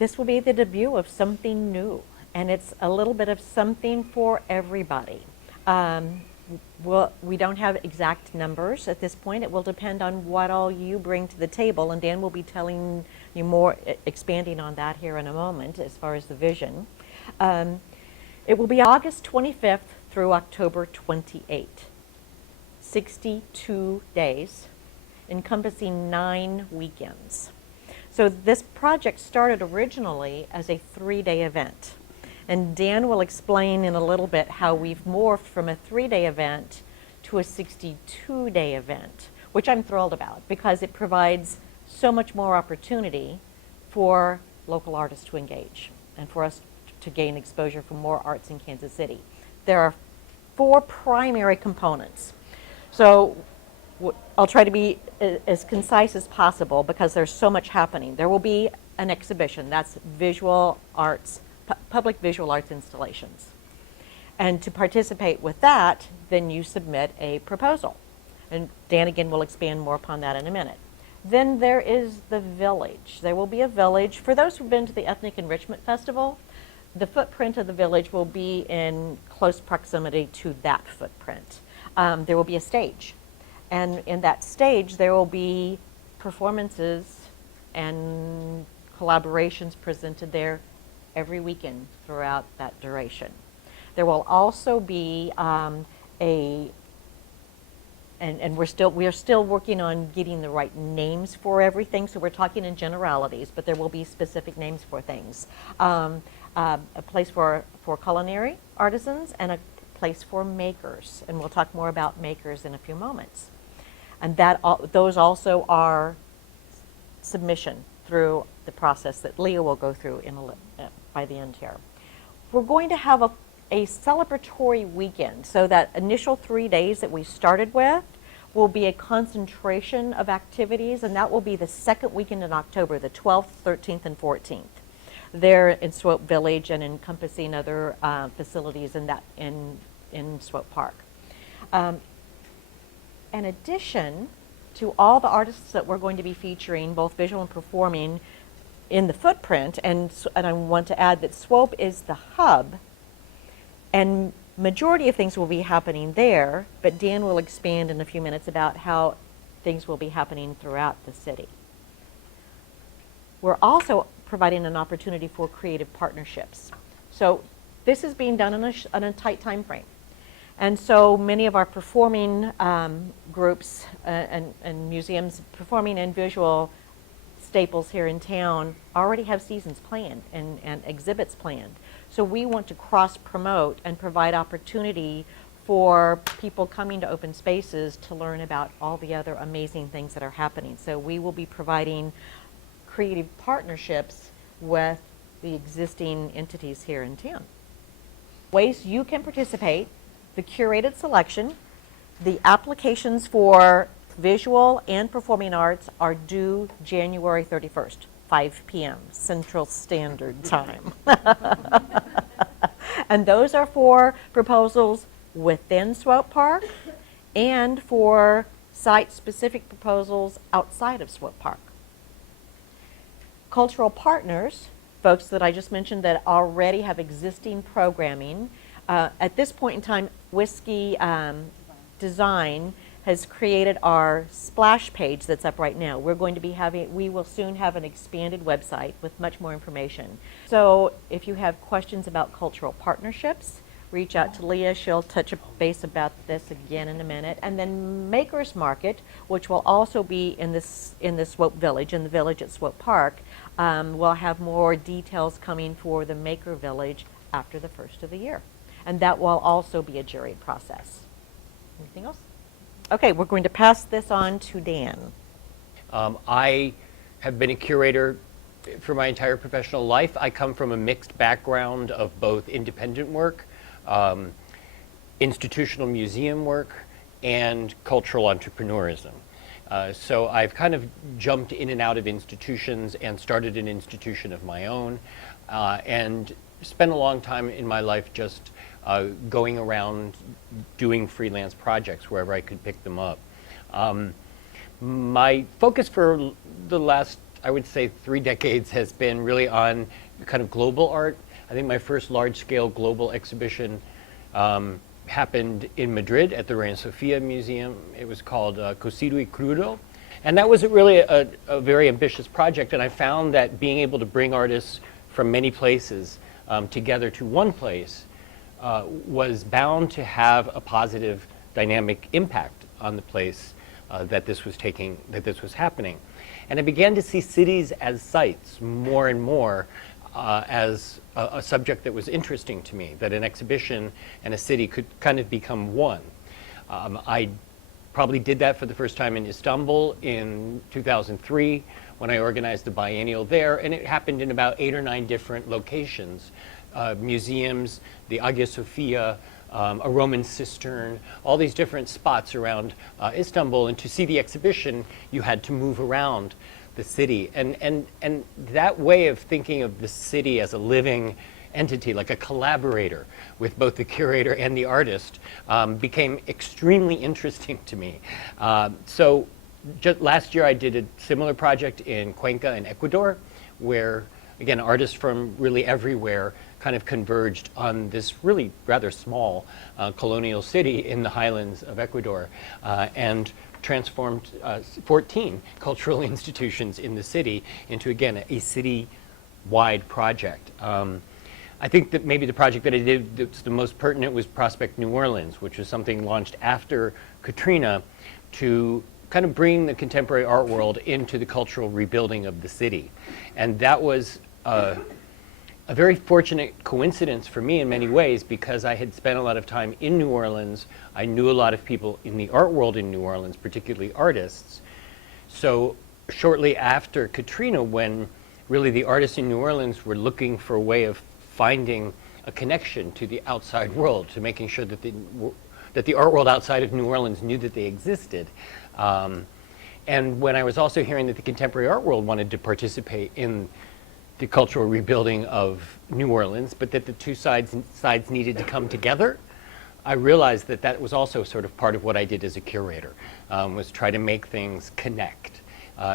this will be the debut of something new, and it's a little bit of something for everybody. We don't have exact numbers at this point. It will depend on what all you bring to the table, and Dan will be telling you more, expanding on that here in a moment as far as the vision. It will be August 25th through October 28th. 62 days, encompassing 9 weekends. So this project started originally as a 3-day event. And Dan will explain in a little bit how we've morphed from a 3-day event to a 62-day event, which I'm thrilled about because it provides so much more opportunity for local artists to engage and for us to gain exposure for more arts in Kansas City. There are 4 primary components. So I'll try to be as concise as possible because there's so much happening. There will be an exhibition, that's visual arts, public visual arts installations. And to participate with that, then you submit a proposal. And Dan again will expand more upon that in a minute. Then there is the village. There will be a village. For those who've been to the Ethnic Enrichment Festival, the footprint of the village will be in close proximity to that footprint. There will be a stage. And in that stage, there will be performances and collaborations presented there every weekend throughout that duration. There will also be and we are still working on getting the right names for everything, so we're talking in generalities, but there will be specific names for things. A place for culinary artisans and a place for makers, and we'll talk more about makers in a few moments. And those also are submission through the process that Leah will go through by the end here. We're going to have a celebratory weekend, so that initial 3 days that we started with will be a concentration of activities, and that will be the second weekend in October, the 12th, 13th, and 14th. There in Swope Village and encompassing other facilities in Swope Park. In addition to all the artists that we're going to be featuring, both visual and performing, in the footprint, and I want to add that Swope is the hub, and majority of things will be happening there, but Dan will expand in a few minutes about how things will be happening throughout the city. We're also providing an opportunity for creative partnerships. So this is being done in a tight time frame. And so many of our performing groups and museums, performing and visual staples here in town already have seasons planned and exhibits planned. So we want to cross-promote and provide opportunity for people coming to open spaces to learn about all the other amazing things that are happening. So we will be providing creative partnerships with the existing entities here in town. Ways you can participate: the curated selection, the applications for visual and performing arts are due January 31st, 5 p.m. Central Standard Time. And those are for proposals within Swope Park and for site-specific proposals outside of Swope Park. Cultural partners, folks that I just mentioned that already have existing programming, at this point in time, Whiskey Design has created our splash page that's up right now. We will soon have an expanded website with much more information. So if you have questions about cultural partnerships, reach out to Leah. She'll touch base about this again in a minute. And then Makers Market, which will also be in the Swope Village, in the village at Swope Park, we'll have more details coming for the Maker Village after the first of the year. And that will also be a juried process. Anything else? Okay, we're going to pass this on to Dan. I have been a curator for my entire professional life. I come from a mixed background of both independent work, institutional museum work, and cultural entrepreneurism. So I've kind of jumped in and out of institutions and started an institution of my own, and spent a long time in my life just going around doing freelance projects wherever I could pick them up. My focus for the last I would say, 3 decades has been really on kind of global art. I think my first large-scale global exhibition happened in Madrid at the Reina Sofia Museum. It was called Cocido y Crudo. And that was really a very ambitious project, and I found that being able to bring artists from many places together to one place was bound to have a positive dynamic impact on the place that this was happening. And I began to see cities as sites more and more as a subject that was interesting to me, that an exhibition and a city could kind of become one. I probably did that for the first time in Istanbul in 2003 when I organized the biennial there, and it happened in about 8 or 9 different locations. Museums, the Hagia Sophia, a Roman cistern, all these different spots around Istanbul, and to see the exhibition you had to move around the city. And that way of thinking of the city as a living entity, like a collaborator with both the curator and the artist, became extremely interesting to me. So just last year I did a similar project in Cuenca in Ecuador, where again artists from really everywhere kind of converged on this really rather small colonial city in the highlands of Ecuador and transformed 14 cultural institutions in the city into, again, a city-wide project. I think that maybe the project that I did that's the most pertinent was Prospect New Orleans, which was something launched after Katrina to kind of bring the contemporary art world into the cultural rebuilding of the city. And that was a very fortunate coincidence for me in many ways, because I had spent a lot of time in New Orleans. I knew a lot of people in the art world in New Orleans, particularly artists. So shortly after Katrina, when really the artists in New Orleans were looking for a way of finding a connection to the outside world, to making sure that the art world outside of New Orleans knew that they existed. And when I was also hearing that the contemporary art world wanted to participate in the cultural rebuilding of New Orleans, but that the two sides needed to come together, I realized that that was also sort of part of what I did as a curator, was try to make things connect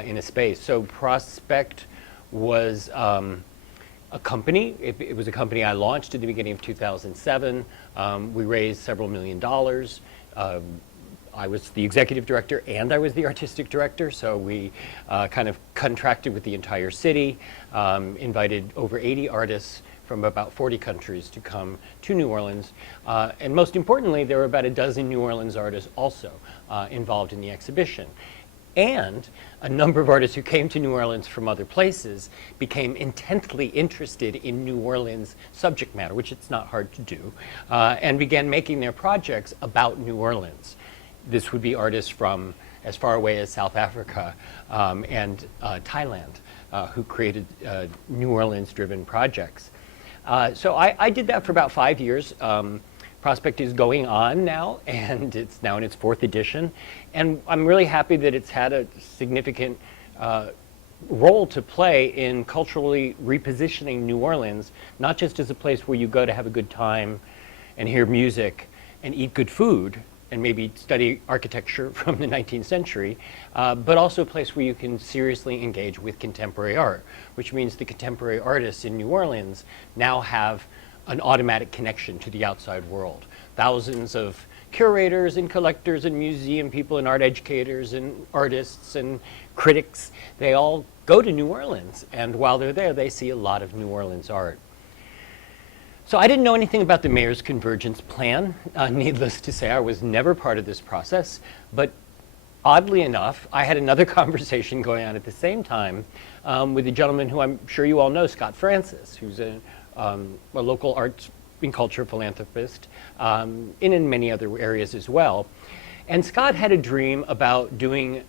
in a space. So Prospect was a company. It was a company I launched at the beginning of 2007. We raised several $1 million. I was the executive director and I was the artistic director, so we kind of contracted with the entire city, invited over 80 artists from about 40 countries to come to New Orleans. And most importantly, there were about a dozen New Orleans artists also involved in the exhibition. And a number of artists who came to New Orleans from other places became intently interested in New Orleans subject matter, which it's not hard to do, and began making their projects about New Orleans. This would be artists from as far away as South Africa and Thailand who created New Orleans-driven projects. So I did that for about 5 years. Prospect is going on now, and it's now in its 4th edition. And I'm really happy that it's had a significant role to play in culturally repositioning New Orleans, not just as a place where you go to have a good time and hear music and eat good food, and maybe study architecture from the 19th century, but also a place where you can seriously engage with contemporary art, which means the contemporary artists in New Orleans now have an automatic connection to the outside world. Thousands of curators and collectors and museum people and art educators and artists and critics, they all go to New Orleans, and while they're there, they see a lot of New Orleans art. So I didn't know anything about the Mayor's Convergence Plan. Needless to say, I was never part of this process, but oddly enough, I had another conversation going on at the same time with a gentleman who I'm sure you all know, Scott Francis, who's a local arts and culture philanthropist, in many other areas as well. And Scott had a dream about doing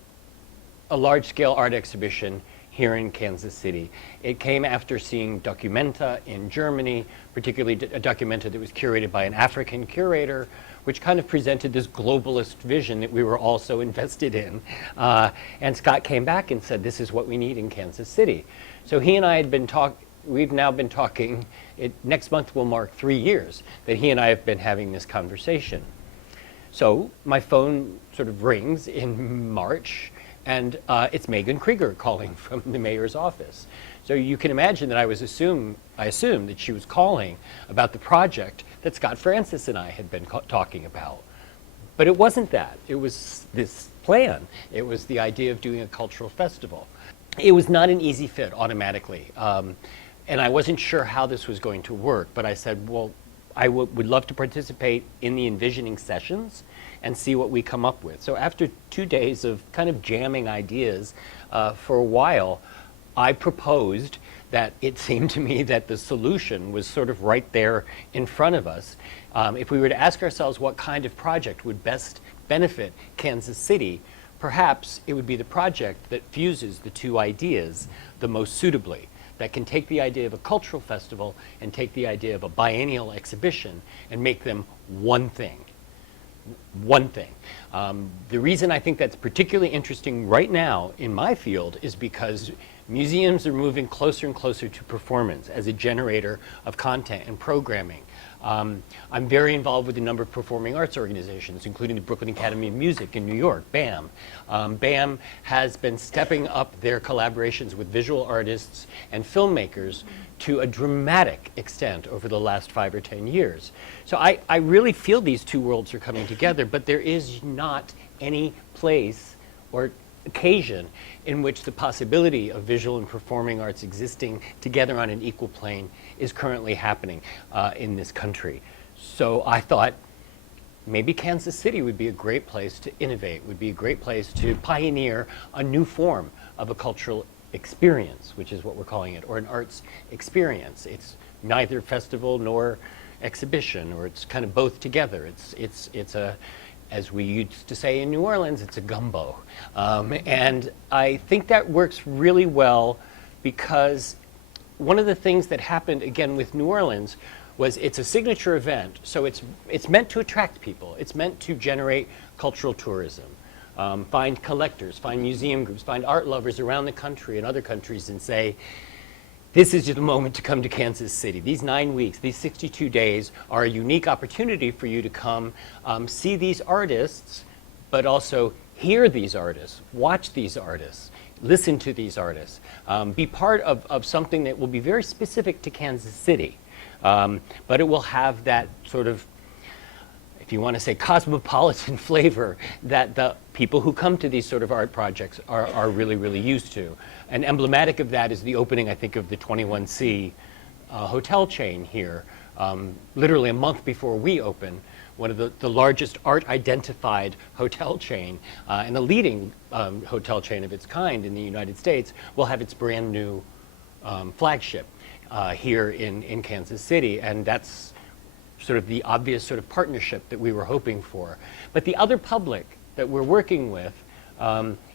a large-scale art exhibition here in Kansas City. It came after seeing Documenta in Germany, particularly a Documenta that was curated by an African curator, which kind of presented this globalist vision that we were all so invested in. And Scott came back and said, this is what we need in Kansas City. So he and I had been we've now been talking, next month will mark 3 years that he and I have been having this conversation. So my phone sort of rings in March, And it's Megan Krieger calling from the mayor's office. So you can imagine that I assumed that she was calling about the project that Scott Francis and I had been talking about. But it wasn't that. It was this plan. It was the idea of doing a cultural festival. It was not an easy fit automatically. And I wasn't sure how this was going to work, but I said, well, I would love to participate in the envisioning sessions and see what we come up with. So after 2 days of kind of jamming ideas for a while, I proposed that it seemed to me that the solution was sort of right there in front of us. If we were to ask ourselves what kind of project would best benefit Kansas City, perhaps it would be the project that fuses the two ideas the most suitably, that can take the idea of a cultural festival and take the idea of a biennial exhibition and make them one thing. One thing. The reason I think that's particularly interesting right now in my field is because museums are moving closer and closer to performance as a generator of content and programming. I'm very involved with a number of performing arts organizations, including the Brooklyn Academy of Music in New York, BAM. BAM has been stepping up their collaborations with visual artists and filmmakers to a dramatic extent over the last 5 or 10 years. So I really feel these two worlds are coming together, but there is not any place or occasion in which the possibility of visual and performing arts existing together on an equal plane is currently happening in this country. So I thought maybe Kansas City would be a great place to innovate, would be a great place to pioneer a new form of a cultural experience, which is what we're calling it, or an arts experience. It's neither festival nor exhibition, or it's kind of both together. It's a, as we used to say in New Orleans, it's a gumbo. And I think that works really well because one of the things that happened, again, with New Orleans was it's a signature event, so it's meant to attract people. It's meant to generate cultural tourism, find collectors, find museum groups, find art lovers around the country and other countries and say, this is the moment to come to Kansas City. These 9 weeks, these 62 days are a unique opportunity for you to come see these artists, but also hear these artists, watch these artists, listen to these artists, be part of something that will be very specific to Kansas City. But it will have that sort of, if you want to say, cosmopolitan flavor that the people who come to these sort of art projects are really, really used to. And emblematic of that is the opening, I think, of the 21C hotel chain here. Literally a month before we open, one of the largest art-identified hotel chain and the leading hotel chain of its kind in the United States will have its brand new flagship here in Kansas City. And that's sort of the obvious sort of partnership that we were hoping for. But the other public that we're working with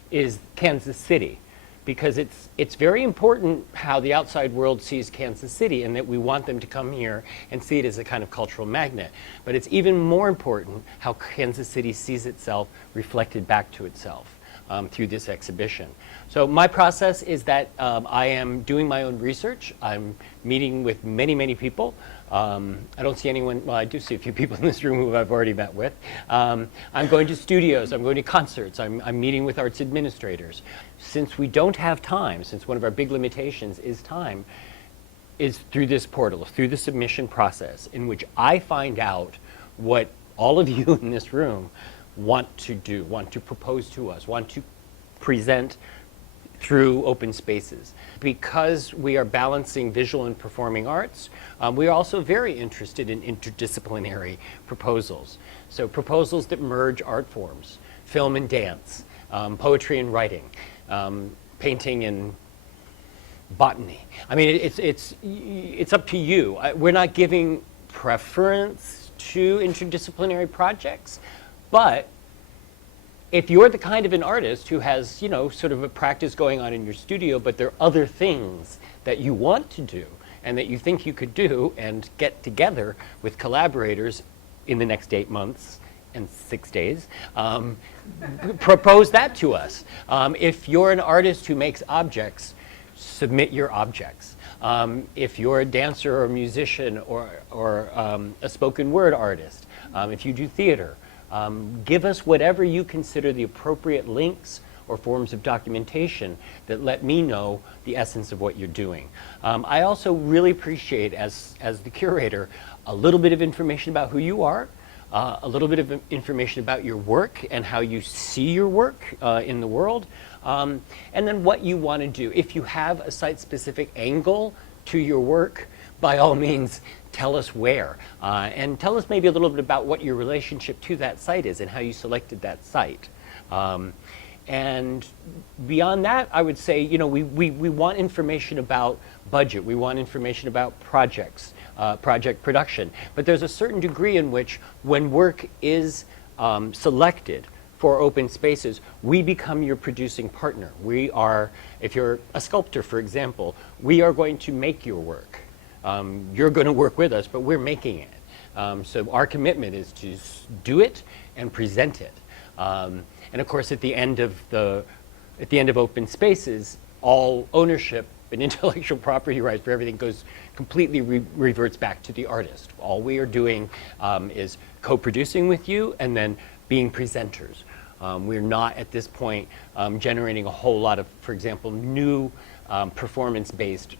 is Kansas City, because it's very important how the outside world sees Kansas City and that we want them to come here and see it as a kind of cultural magnet. But it's even more important how Kansas City sees itself reflected back to itself through this exhibition. So my process is that I am doing my own research. I'm meeting with many, many people. I don't see anyone, well, I do see a few people in this room who I've already met with. I'm going to studios, I'm going to concerts, I'm meeting with arts administrators. Since we don't have time, since one of our big limitations is time, is through this portal, through the submission process, in which I find out what all of you in this room want to do, want to propose to us, want to present through open spaces. Because we are balancing visual and performing arts, we are also very interested in interdisciplinary proposals. So proposals that merge art forms, film and dance, poetry and writing, painting and botany. I mean, it's up to you. We're not giving preference to interdisciplinary projects, but if you're the kind of an artist who has, you know, sort of a practice going on in your studio, but there are other things that you want to do and that you think you could do and get together with collaborators in the next 8 months and 6 days, propose that to us. If you're an artist who makes objects, submit your objects. If you're a dancer or a musician or a spoken word artist, if you do theater, give us whatever you consider the appropriate links or forms of documentation that let me know the essence of what you're doing. I also really appreciate, as the curator, a little bit of information about who you are, a little bit of information about your work and how you see your work in the world, and then what you want to do. If you have a site-specific angle to your work, by all means, tell us where. And tell us maybe a little bit about what your relationship to that site is and how you selected that site. And beyond that, I would say, you know, we want information about budget. We want information about projects, project production. But there's a certain degree in which when work is selected for open spaces, we become your producing partner. We are, if you're a sculptor, for example, we are going to make your work. You're going to work with us, but we're making it. So our commitment is to do it and present it. And of course, at the end of open spaces, all ownership and intellectual property rights for everything goes completely reverts back to the artist. All we are doing is co-producing with you and then being presenters. We're not at this point generating a whole lot of, for example, new performance-based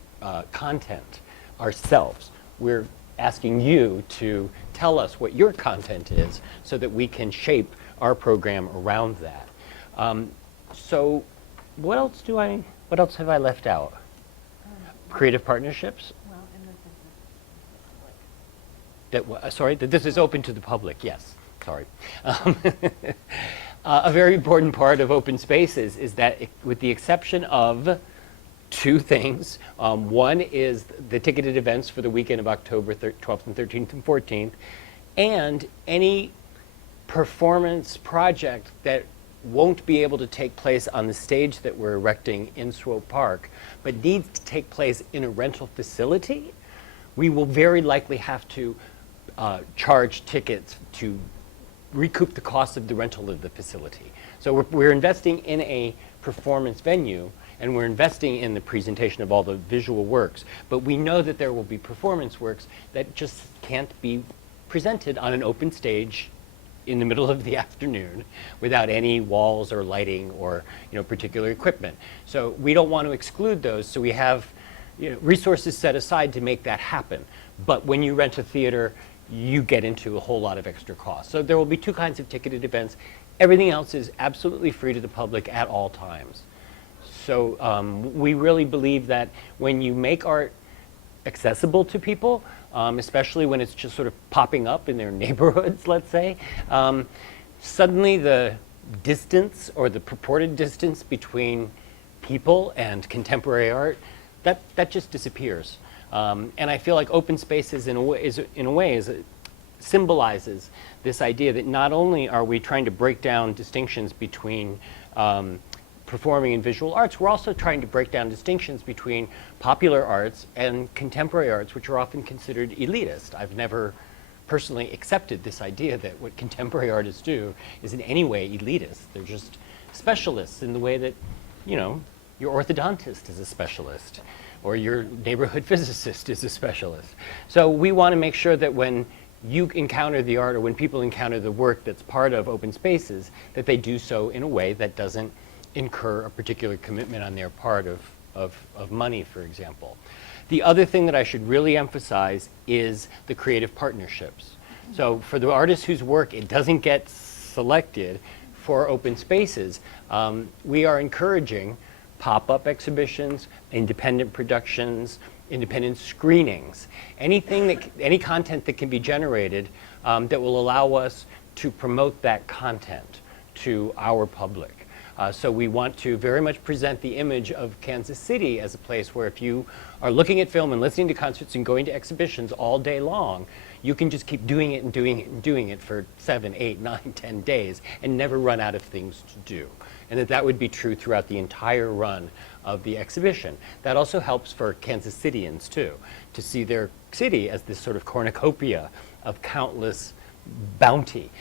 content ourselves. We're asking you to tell us what your content is so that we can shape our program around that. So what else have I left out? Creative partnerships? Well, and Sorry, that this is open to the public, yes, sorry. A very important part of open spaces is that with the exception of two things. One is the ticketed events for the weekend of October 12th and 13th and 14th, and any performance project that won't be able to take place on the stage that we're erecting in Swope Park, but needs to take place in a rental facility, we will very likely have to charge tickets to recoup the cost of the rental of the facility. So we're investing in a performance venue, and we're investing in the presentation of all the visual works, but we know that there will be performance works that just can't be presented on an open stage in the middle of the afternoon without any walls or lighting or particular equipment. So we don't want to exclude those, so we have resources set aside to make that happen. But when you rent a theater, you get into a whole lot of extra costs. So there will be two kinds of ticketed events. Everything else is absolutely free to the public at all times. So we really believe that when you make art accessible to people, especially when it's just sort of popping up in their neighborhoods, let's say, suddenly the distance or the purported distance between people and contemporary art, that just disappears. And I feel like open spaces in a way symbolizes this idea that not only are we trying to break down distinctions between performing and visual arts, we're also trying to break down distinctions between popular arts and contemporary arts, which are often considered elitist. I've never personally accepted this idea that what contemporary artists do is in any way elitist. They're just specialists in the way that, your orthodontist is a specialist, or your neighborhood physicist is a specialist. So we want to make sure that when you encounter the art, or when people encounter the work that's part of open spaces, that they do so in a way that doesn't incur a particular commitment on their part of money, for example. The other thing that I should really emphasize is the creative partnerships. So for the artists whose work it doesn't get selected for open spaces, we are encouraging pop-up exhibitions, independent productions, independent screenings, any content that can be generated that will allow us to promote that content to our public. So we want to very much present the image of Kansas City as a place where if you are looking at film and listening to concerts and going to exhibitions all day long, you can just keep doing it and doing it and doing it for 7, 8, 9, 10 days and never run out of things to do. And that would be true throughout the entire run of the exhibition. That also helps for Kansas Cityans too, to see their city as this sort of cornucopia of countless bounty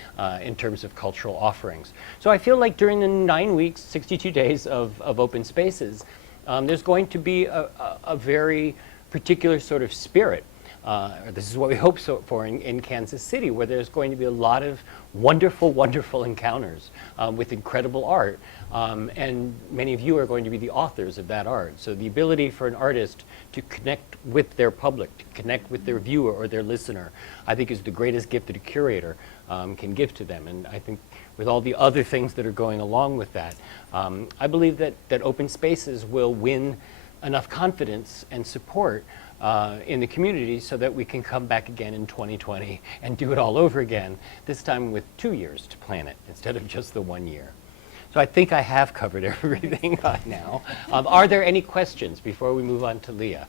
in terms of cultural offerings. So I feel like during the 9 weeks, 62 days of open spaces, there's going to be a very particular sort of spirit or this is what we hope for in Kansas City, where there's going to be a lot of wonderful, wonderful encounters with incredible art. And many of you are going to be the authors of that art. So the ability for an artist to connect with their public, to connect with their viewer or their listener, I think is the greatest gift that a curator can give to them. And I think with all the other things that are going along with that, I believe that open spaces will win enough confidence and support in the community so that we can come back again in 2020 and do it all over again, this time with 2 years to plan it instead of just the 1 year. So I think I have covered everything by now. Are there any questions before we move on to Leah?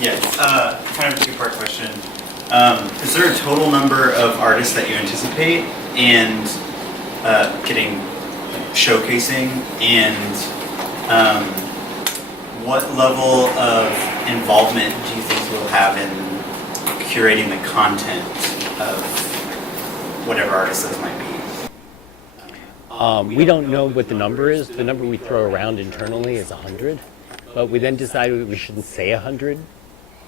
Yeah, kind of a two-part question. Is there a total number of artists that you anticipate and getting showcasing, and what level of involvement do you think you'll have in curating the content of whatever artists those might be? We don't know what the number is. The number we throw around internally is 100, but we then decided we shouldn't say 100.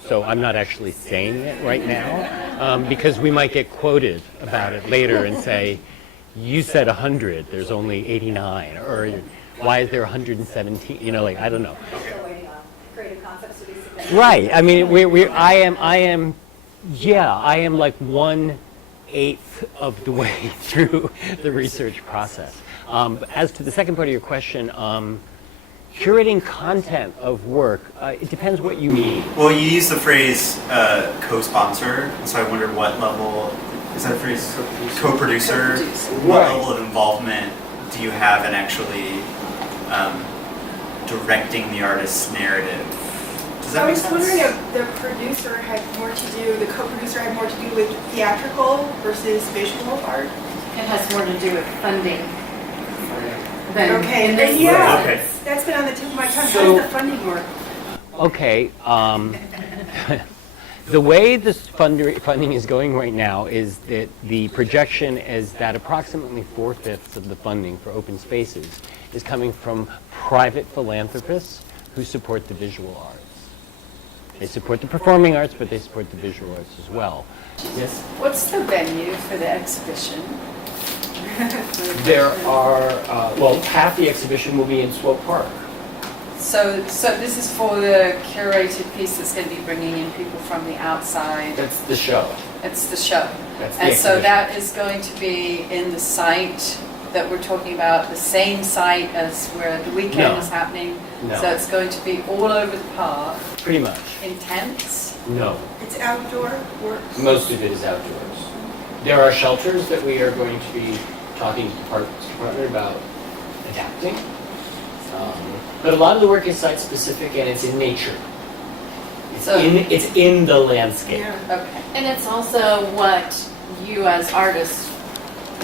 So I'm not actually saying it right now because we might get quoted about it later and say, you said 100, there's only 89, or why is there 117? You know, like, I don't know. Right. I mean, I am like 1/8 of the way through the research process. As to the second part of your question, curating content of work, it depends what you mean. Well, you use the phrase co-sponsor, so I wonder what level, is that a phrase? Co-producer? What Right. level of involvement do you have in actually directing the artist's narrative? Does that I make was sense? wondering if the producer had more to do, the co-producer had more to do with theatrical versus visual art. It has more to do with funding than Okay, in this yeah, Okay. that's been on the tip of my tongue. How So- does the funding work? Okay. The way this funding is going right now is that the projection is that approximately 4/5 of the funding for open spaces is coming from private philanthropists who support the visual arts. They support the performing arts, but they support the visual arts as well. Yes? What's the venue for the exhibition? There are, half the exhibition will be in Swope Park. So this is for the curated piece that's going to be bringing in people from the outside. That's the show. It's the show. That's the And so exhibition. that is going to be in the site that we're talking about, the same site as where the weekend No. is happening. No. So it's going to be all over the park, Pretty much. in tents. No. It's outdoor work. Most of it is outdoors. There are shelters that we are going to be talking to the Parks Department about adapting. But a lot of the work is site-specific and it's in nature. It's in the landscape. Yeah. Okay. And it's also what you as artists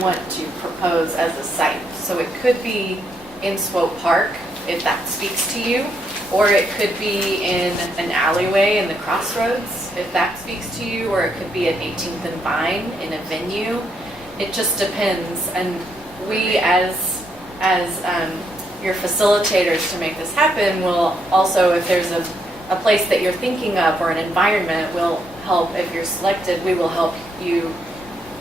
want to propose as a site. So it could be in Swope Park, if that speaks to you, or it could be in an alleyway in the Crossroads, if that speaks to you, or it could be at 18th and Vine in a venue. It just depends. And we as your facilitators to make this happen will also, if there's a place that you're thinking of or an environment, will help. If you're selected, we will help you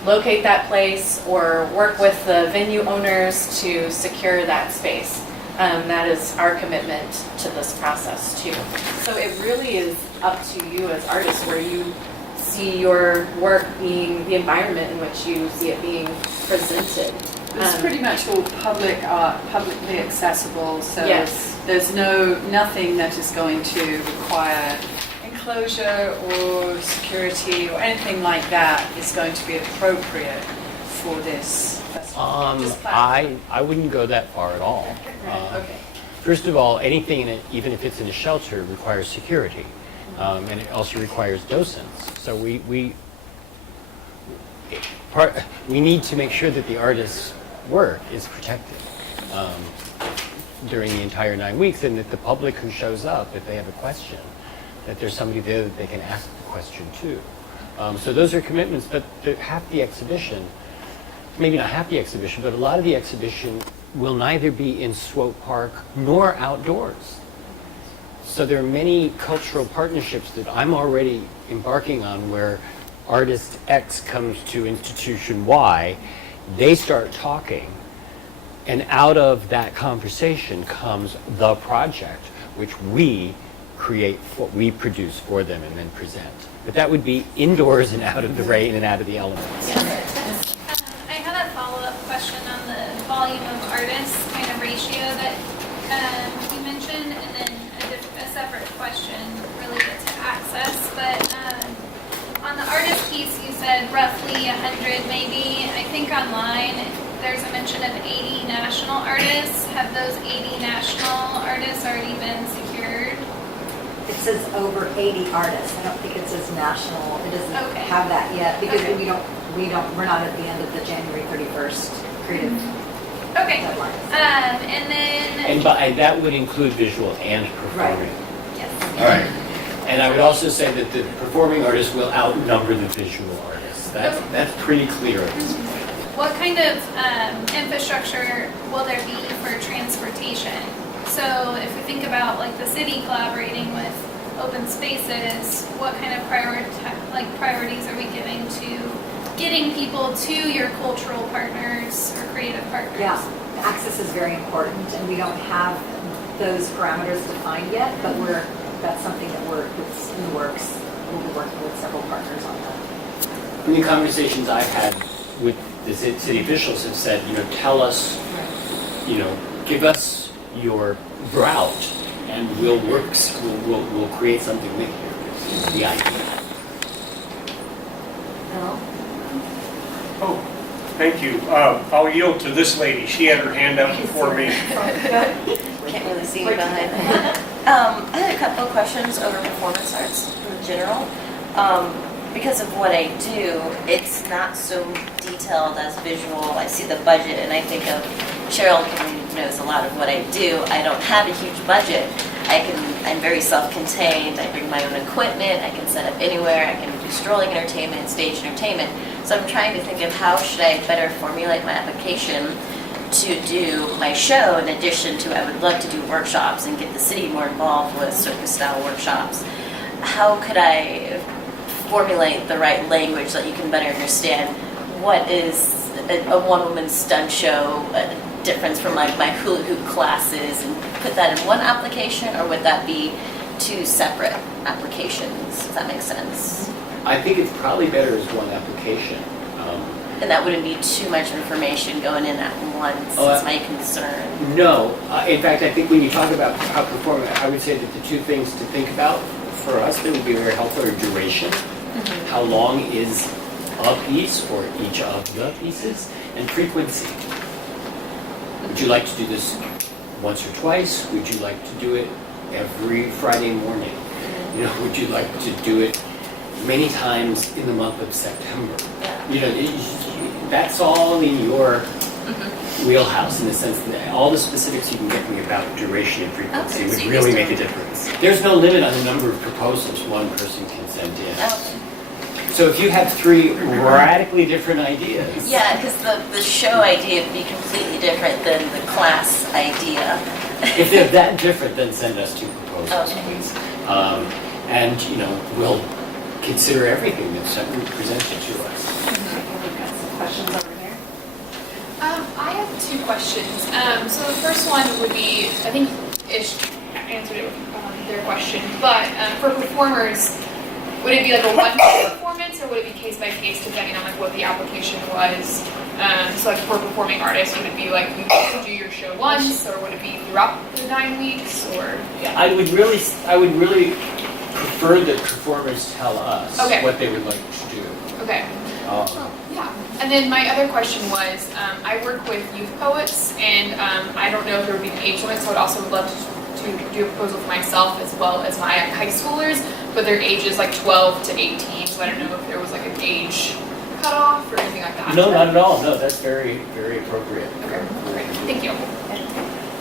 locate that place or work with the venue owners to secure that space. That is our commitment to this process too. So it really is up to you as artists where you see your work being, the environment in which you see it being presented. It's pretty much all public art, publicly accessible, so Yes. there's nothing that is going to require enclosure or security or anything like that is going to be appropriate for this festival. Just clarify. I wouldn't go that far at all. Okay. First of all, anything, even if it's in a shelter, requires security. And it also requires docents. So we need to make sure that the artist's work is protected during the entire 9 weeks, and that the public who shows up, if they have a question, that there's somebody there that they can ask the question to. So those are commitments, but half the exhibition, maybe not half the exhibition, but a lot of the exhibition will neither be in Swope Park nor outdoors. So there are many cultural partnerships that I'm already embarking on where artist X comes to institution Y, they start talking, and out of that conversation comes the project, which we create, we produce for them and then present. But that would be indoors and out of the rain and out of the elements. I have a follow-up question on the volume of artists kind of ratio that you mentioned, and then a separate question related to access. But on the artist piece, you said roughly 100 maybe. I think online there's a mention of 80 national artists. Have those 80 national artists already been secured? It says over 80 artists. I don't think it says national. It doesn't Okay. have that yet because Okay. we're not at the end of the January 31st creative Okay. deadline. And then And that would include visual and performing. yes. All right. And I would also say that the performing artists will outnumber the visual artists. That's pretty clear at this point. What kind of infrastructure will there be for transportation? So if we think about like the city collaborating with open spaces, what kind of priorities are we giving to getting people to your cultural partners or creative partners? Yeah, access is very important, and we don't have those parameters defined yet, but that's something that's in the works. We'll be working with several partners on that. From the conversations I've had with the city officials have said, tell us, give us your route, and we'll create something with you. Is the idea. No? Oh, thank you. I'll yield to this lady. She had her hand up before me. Can't really see you behind. I had a couple of questions over performance arts in general. Because of what I do, it's not so detailed as visual. I see the budget and I think of Cheryl Kimmi knows a lot of what I do. I don't have a huge budget. I'm very self-contained. I bring my own equipment. I can set up anywhere. I can do strolling entertainment, stage entertainment. So I'm trying to think of how should I better formulate my application to do my show, in addition to I would love to do workshops and get the city more involved with circus-style workshops. How could I formulate the right language so that you can better understand what is a one-woman stunt show, a difference from like my hula hoop classes, and put that in one application, or would that be two separate applications? Does that make sense? I think it's probably better as one application. And that wouldn't be too much information going in at once, is my concern. No. In fact, I think when you talk about how performing, I would say that the two things to think about for us that would be very helpful are duration. Mm-hmm. How long is a piece or each of the pieces, and frequency. Would you like to do this once or twice? Would you like to do it every Friday morning? Would you like to do it many times in the month of September? That's all in your wheelhouse, in the sense that all the specifics you can get me about duration and frequency Okay, so would you really just make a don't- difference. There's no limit on the number of proposals one person can send in. Okay. So if you have three radically different ideas, Yeah, because the show idea would be completely different than the class idea. if they're that different, then send us two proposals, Okay. please. And we'll consider everything that's presented to us. We've got some questions over here. I have two questions. So the first one would be, I think Ish answered it with their question, but for performers, would it be like a one-time performance, or would it be case by case depending on like what the application was? So like for performing artists, would it be like you do your show once, or would it be throughout the 9 weeks, or? I would really prefer that performers tell us Okay. what they would like to do. Okay. Yeah. And then my other question was, I work with youth poets, and I don't know if there would be an age limit, so I'd also love to do a proposal for myself as well as my high schoolers, but their age is like 12 to 18, so I don't know if there was like an age cutoff or anything like that. No, not at all. No, that's very, very appropriate. Okay, great. Thank you.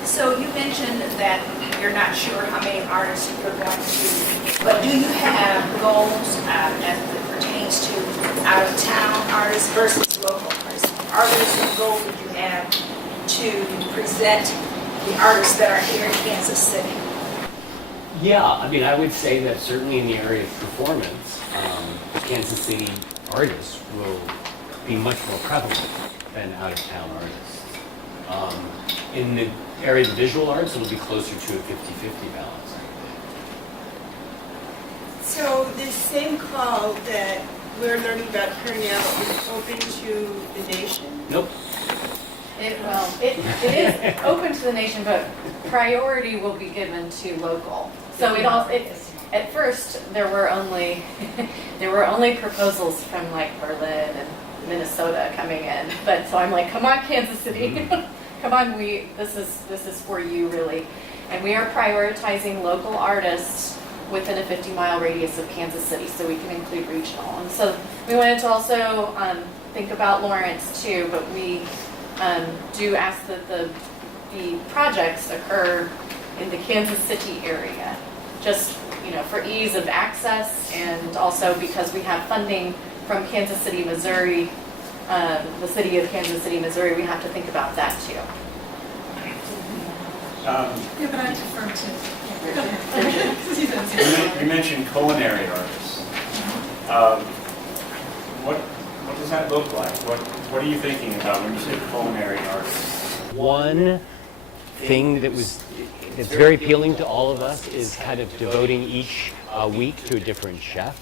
So you mentioned that you're not sure how many artists you're going to, but do you have goals as it pertains to out-of-town artists versus local artists? Are there some goals that you have to present the artists that are here in Kansas City? Yeah, I mean, I would say that certainly in the area of performance, Kansas City artists will be much more prevalent than out-of-town artists. In the area of visual arts, it'll be closer to a 50-50 balance. So this same call that we're learning about here now is open to the nation? Nope. It is open to the nation, but priority will be given to local. So at first, there were only proposals from like Berlin and Minnesota coming in. But so I'm like, come on, Kansas City, come on, this is for you really. And we are prioritizing local artists within a 50-mile radius of Kansas City, so we can include regional. And so we wanted to also think about Lawrence too, but we do ask that the projects occur in the Kansas City area, just for ease of access, and also because we have funding from Kansas City, Missouri, the city of Kansas City, Missouri. We have to think about that too. Yeah, but I defer to. You mentioned culinary artists. What does that look like? What are you thinking about when you say culinary artists? One thing that's very appealing to all of us is kind of devoting each week to a different chef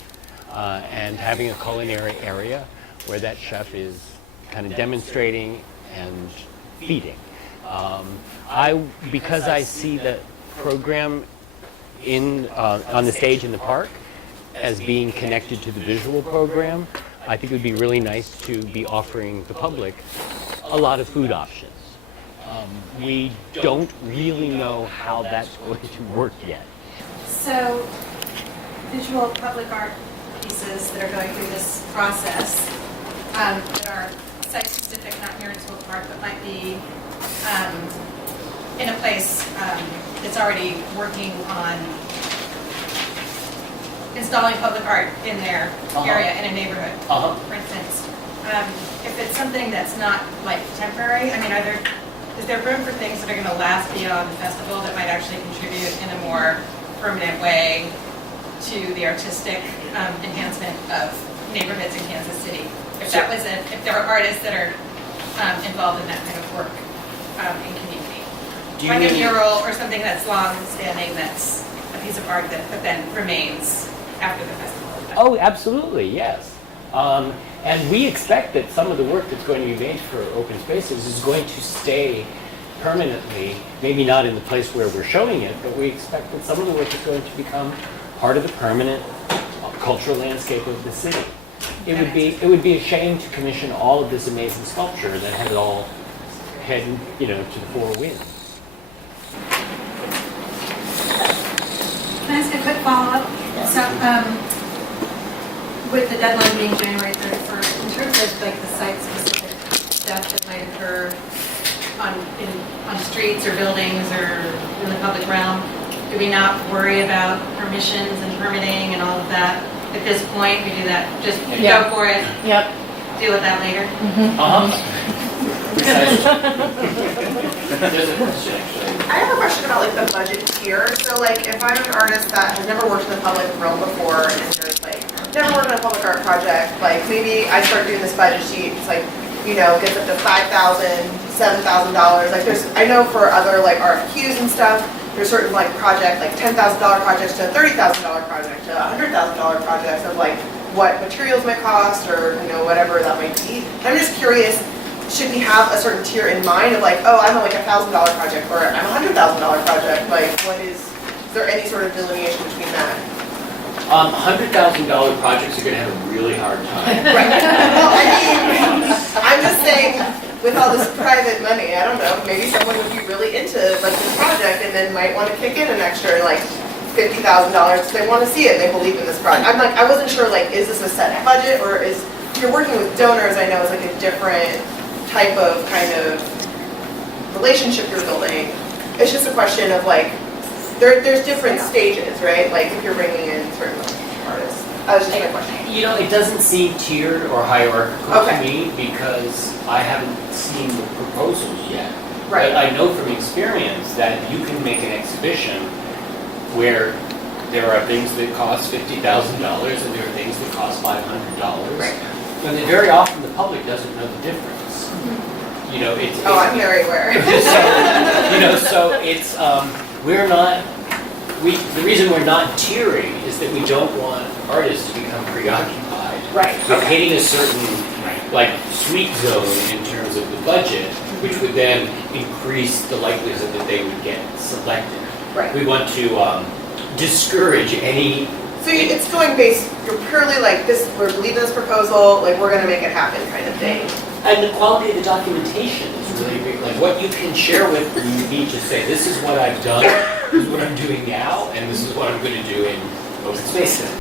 and having a culinary area where that chef is kind of demonstrating and feeding. Because I see the program on the stage in the park as being connected to the visual program, I think it would be really nice to be offering the public a lot of food options. We don't really know how that's going to work yet. So, visual public art pieces that are going through this process that are site-specific, not near to a park, but might be in a place that's already working on installing public art in their area, in a neighborhood, for instance. If it's something that's not like temporary, I mean, is there room for things that are going to last beyond the festival that might actually contribute in a more permanent way to the artistic enhancement of neighborhoods in Kansas City? If there are artists that are involved in that kind of work in community, like a mural or something that's long-standing, that's a piece of art that but then remains after the festival. Oh, absolutely, yes. And we expect that some of the work that's going to be made for open spaces is going to stay permanently, maybe not in the place where we're showing it, but we expect that some of the work is going to become part of the permanent cultural landscape of the city. It would be a shame to commission all of this amazing sculpture that had it all head, to the four winds. Can I ask a quick follow-up? So, with the deadline being January 31st, in terms of like the site-specific stuff that might occur on streets or buildings or in the public realm, do we not worry about permissions and permitting and all of that at this point? We do that, just go for it. Yep. Deal with that later. I have a question about like the budget tier. So like if I'm an artist that has never worked in the public realm before and there's like never worked on a public art project, like maybe I start doing this budget sheet, it's like, gets up to $5,000, $7,000. Like I know for other like RFQs and stuff, there's certain like project, like $10,000 projects to $30,000 project to $100,000 projects of like what materials might cost or whatever that might be. I'm just curious, should we have a certain tier in mind of like, oh, I'm like $1,000 project or I'm a $100,000 project? Like, is there any sort of delineation between that? $100,000 projects are going to have a really hard time. Right. Well, I mean, I'm just saying, with all this private money, I don't know, maybe someone would be really into like this project and then might want to kick in an extra like $50,000 because they want to see it and they believe in this project. I wasn't sure, like, is this a set budget or if you're working with donors, I know is like a different type of kind of relationship you're building. It's just a question of like, there's different stages, right? Like if you're bringing in certain artists. That was just my question. It doesn't seem tiered or hierarchical to Okay. me because I haven't seen the proposals yet. Right. But I know from experience that you can make an exhibition where there are things that cost $50,000 and there are things that cost $500. Right. And then very often the public doesn't know the difference. You know, Oh, I'm very aware. so, you know, so it's, we're not, the reason we're not tiering is that we don't want artists to become preoccupied Right. with hitting a certain, like, sweet zone in terms of the budget, which would then increase the likelihood that they would get selected. Right. We want to discourage any. So it's going based, you're purely like this, we're believing this proposal, like we're gonna make it happen kind of thing. And the quality of the documentation is really big. Like what you can share with you need to say, this is what I've done, this is what I'm doing now, and this is what I'm going to do in open spaces.